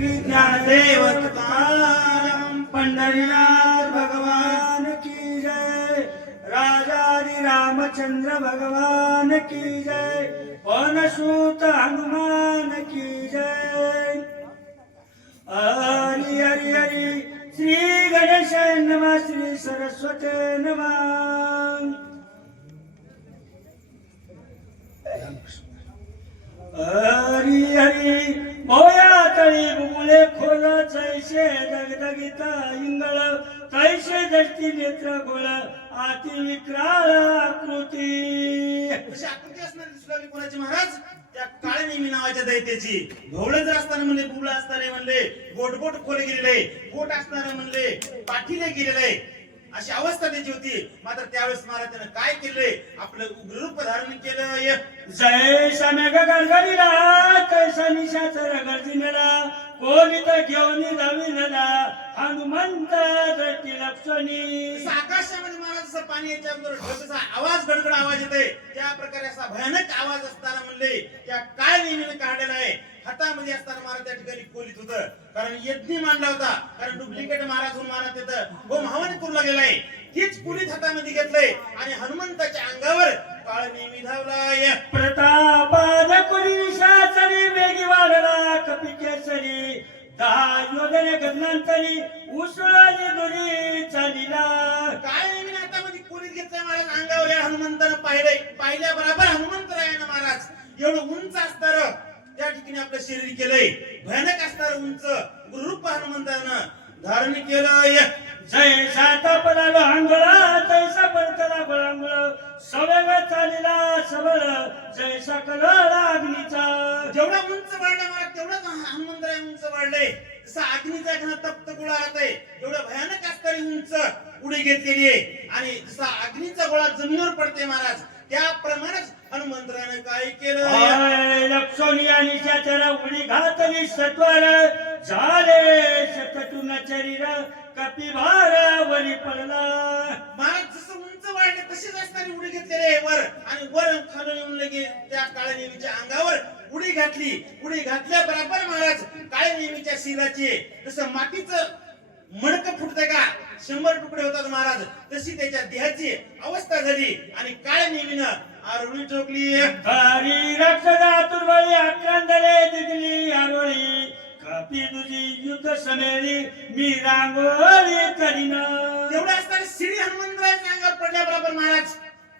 ज्ञानदेव तुकाराम पंढरीनाथ भगवान की जय। राजारी रामचंद्र भगवान की जय। पनसूत हनुमान की जय। हरी हरी हरी श्री गणेश नमः श्री सरस्वती नमः। हरी हरी काळी तळी बुबुळे खोल जैसे दगदगिता इंगळ तैसे दष्टी नेत्र गोळ आती विक्राळ आकृती. अशी आकृती असणारी दिसू कोणाची महाराज? त्या काळे नेहमी नावाच्या दैत्याची. ढोळ जर असताना म्हणले बुबळ असताना म्हणले गोटगोट खोल गेलेले गोट असताना म्हणले पाठीले गेलेले अशी अवस्था त्याची होती. मात्र त्यावेळेस महाराज त्यानं काय केलंय आपलं उग्ररूप धारण केलं. जय समेघ गणगणिला तैसा निशाचर गर्जिनेला कोणी तर घेऊन धाविनला हनुमंत लक्षणी जसं आकाशामध्ये महाराज जसं पाणी याच्या अगोदर ढगाचा आवाज गडगड आवाज येते त्या प्रकारे असा भयानक आवाज असताना म्हणले त्या काय नेहमीने काढलेला आहे? हातामध्ये असताना महाराज त्या ठिकाणी खोलीत होतं. कारण यज्ञ मांडला होता. कारण डुप्लिकेट महाराज होऊन महाराज तिथं हो करू लागलेला आहे. तीच कुलीत हातामध्ये घेतलंय. आणि हनुमंताच्या अंगावर काळ नेहमी धावलाय. प्रतापाद कुरीशाचरी वेगी वाढला कपी केसरी दहा योजने गगनांतरी उसळली दुरी चालिला. काय नेहमी हातामध्ये कुलीत घेतलंय महाराज? अंगावर हनुमंतानं पाहिलंय. पाहिल्या बरोबर हनुमंत राय ना महाराज एवढं उंच असणार ठिकाणी आपलं शरीर केलंय. भयानक असणार उंच गुरुरूप हनुमंतानं धारण केलंय. जय शाता पडालो हांगळा तैसा पडतला बळांगळ सवेग चालिला सबळ जय सकल अग्नीचा. जेवढा उंच वाढला मला तेवढाच हनुमंतराय उंच वाढले जसं अग्नीचा एखादा तप्त गोळा आहे एवढं भयानक असणारी उंच उडी घेतलेली आहे. आणि जसा अग्नीचा गोळा जमिनीवर पडते महाराज त्याप्रमाणेच हनुमंतरानं काय केलं? आय लक्षणी आणि त्याला उडी घातली सत्वर झाले शतटून शरीर. कपिभार वरी पडला. महाराज जसं उंच वाढले तशीच असणारी उडी घेतलेली वर. आणि वर खालून येऊन लगे त्या काळ्या नेहमीच्या अंगावर उडी घातली. उडी घातल्या बरोबर महाराज काळ्या नेहमीच्या शिराची जसं मातीचं मडक फुटतंय का? शंभर तुकडे होतात महाराज. तशी त्याच्या देहाची अवस्था झाली. आणि काळ्या नेहमीनं आरुळी ठोकली. हरी रक्षदा तुर्बळी आक्रांतले दिगली आरोळी. कपी तुझी युद्ध समेली मी रांगोळी करीन. तेवढं असताना श्री हनुमंतरायाच्या अंगावर पडल्याबरोबर महाराज.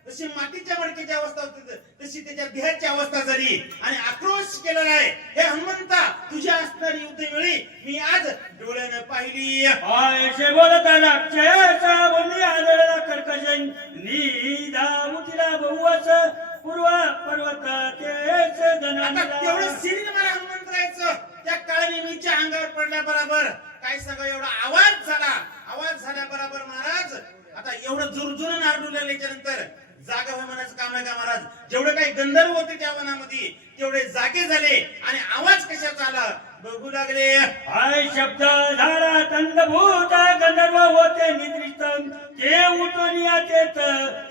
तशी मातीच्या मडक्याची अवस्था होती तशी त्याच्या देहाची अवस्था झाली. आणि आक्रोश केलेला आहे. हे हनुमंता तुझ्या असणारी युद्ध वेळी मी आज डोळ्यानं पाहिली. आयशे बोलत राक्षसा भूमी आदळला कर्कशन निधा बहुवाच पूर्वा पूर्व पर्वत तेच तेवढं सिरीन मला हनुमंतरायचं त्या काळनेमीच्या अंगावर पडल्या बरोबर. काय सगळं एवढा आवाज झाला. आवाज झाल्या बरोबर महाराज. आता एवढं जोरजोर नारडुल्याच्या नंतर जागा होय म्हणायचं काम आहे का महाराज? जेवढे काही गंधर्व होते त्या वनामध्ये तेवढे जागे झाले आणि आवाज कशाचा आला? बघू लागले. आय शब्द झाला तंडभूत गंधर्व होते निद्रिस्त. ते उठून येतेत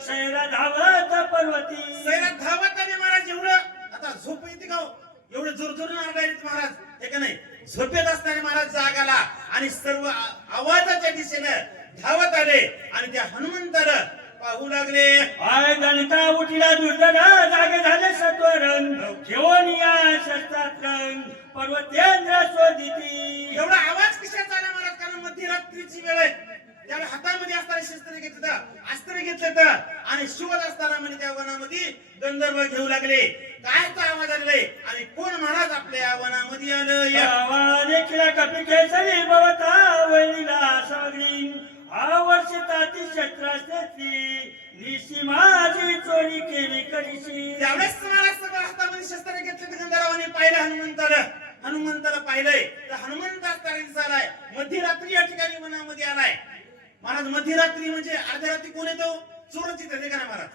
शैरा धावत पर्वती. सैरात धावत आले महाराज एवढं आता झोप येते का हो? एवढं जोरजोर नारडायले महाराज. हे का नाही? झोपेत असताना महाराज जाग आला आणि सर्व आवाजाच्या दिशेनं धावत आले आणि त्या हनुमंताला पाहू लागले. आय दलिता उठिला दुर्धन जागे झाले सत्वरंग घेऊन या शस्त्रात्रंग पर्वतेंद्र शोधिती. एवढा आवाज कशाचा आला महाराज? कारण मध्यरात्रीची वेळ आहे. त्यावेळी हातामध्ये असताना शस्त्र घेतलं अस्त्र घेतलं तर आणि शोध असताना म्हणजे त्या वनामध्ये गंधर्व घेऊ लागले. काय तो आवाज आलेला आहे. आणि कोण महाराज आपल्या वनामध्ये आलं? आवाज ऐकला कपी केसरी भवता वैलीला सागरी आवर्षिता ती शस्त्रास्त्री निशी माझी चोरी केली करीशी त्यावेळेस महाराज सगळं हातामध्ये शस्त्र घेतले तर गंधर्वाने पाहिलं हनुमंताला. हनुमंताला पाहिलंय. तर हनुमंत असताना दिसालाय मध्यरात्री या ठिकाणी वनामध्ये आलाय. महाराज मध्यरात्री म्हणजे अर्ध्या रात्री कोण येतो? चोरच येतात हे का नाही महाराज?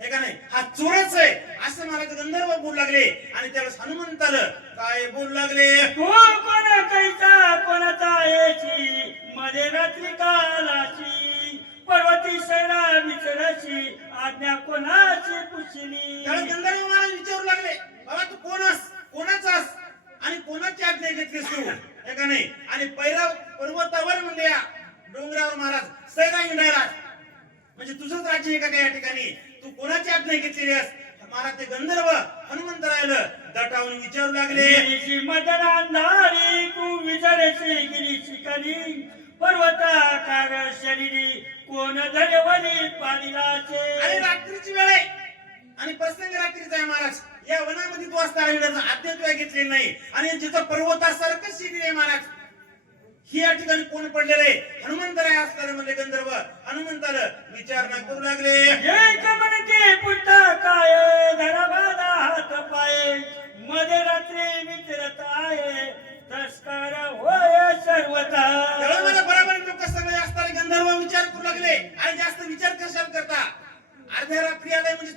हे का नाही? हा चोरच आहे. असं महाराज गंधर्व बोलू लागले. आणि त्यावेळेस हनुमंताला काय बोलू लागले? तू कोणा कैसा कोणाचा याची मध्ये रात्री कालाची सैरा विचराची आज्ञा कोणाची त्यावेळेस गंधर्व महाराज विचारू लागले बाबा तू कोणस कोणाचास आणि कोणाची आज्ञा घेतलीस तू? हे का ठिकाणी आणि पैरव पर्वतावर म्हणले या डोंगरावर महाराज सैरा हिंडायला म्हणजे तुझंच राज्य आहे का काय या ठिकाणी? तू कोणाची आज्ञा घेतलेली आहेस? महाराज ते गंधर्व हनुमंत राहिलं दटावून विचारू लागले. गिरीची मदन अंधारी तू विजरशी गिरीची पर्वताकार शरीरी कोण धरवली पालिलाचे आणि रात्रीची वेळ आहे. आणि प्रसंग रात्रीचा आहे महाराज. या वनामध्ये तू असता राहिल्याचं आज्ञा तुला घेतलेली नाही. आणि जिथं पर्वतासारखं शिबिर आहे महाराज ही या ठिकाणी कोण पडलेलं आहे? हनुमंतराय असताना म्हणजे गंधर्व हनुमंताला विचारणा करू लागले. एक म्हणते काय? धरबादा हात पाये. मध्ये रात्री मित्रत आहे. तस्कार होय सर्वता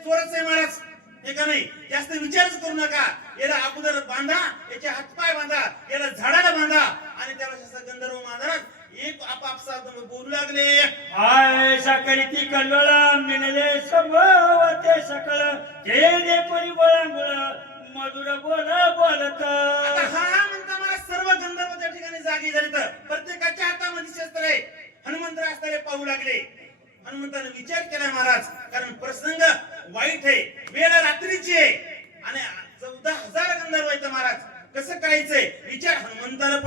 चोरच आहे महाराज. हे का नाही? जास्त विचारच करू नका. याला अगोदर बांधा याचे हातपाय बांधा याला झाडाला बांधा आणि त्याला गंधर्व महाराज एक आपापसात बोलू लागले. आय सकळी ती कल्लोळा मिनले संभवते सकळ. केले परिबळा मुळ मधुर बोल बोलत आता हा हा म्हणता मला सर्व गंधर्व त्या ठिकाणी जागी झाले तर प्रत्येकाच्या हातामध्ये शस्त्र आहे हनुमंतराय असताना पाहू लागले हनुमंताने विचार केला महाराज कारण प्रसंग वाईट आहे वेळ रात्रीची आहे आणि चौदा हजार गंधर्व आहेत महाराज कसं करायचंय. विचार हनुमंताला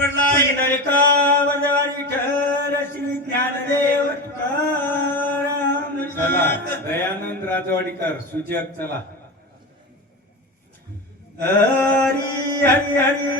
श्री ज्ञानदेव चला दयानंद राजवाडीकर सुजग चला. हरी हरी हरी.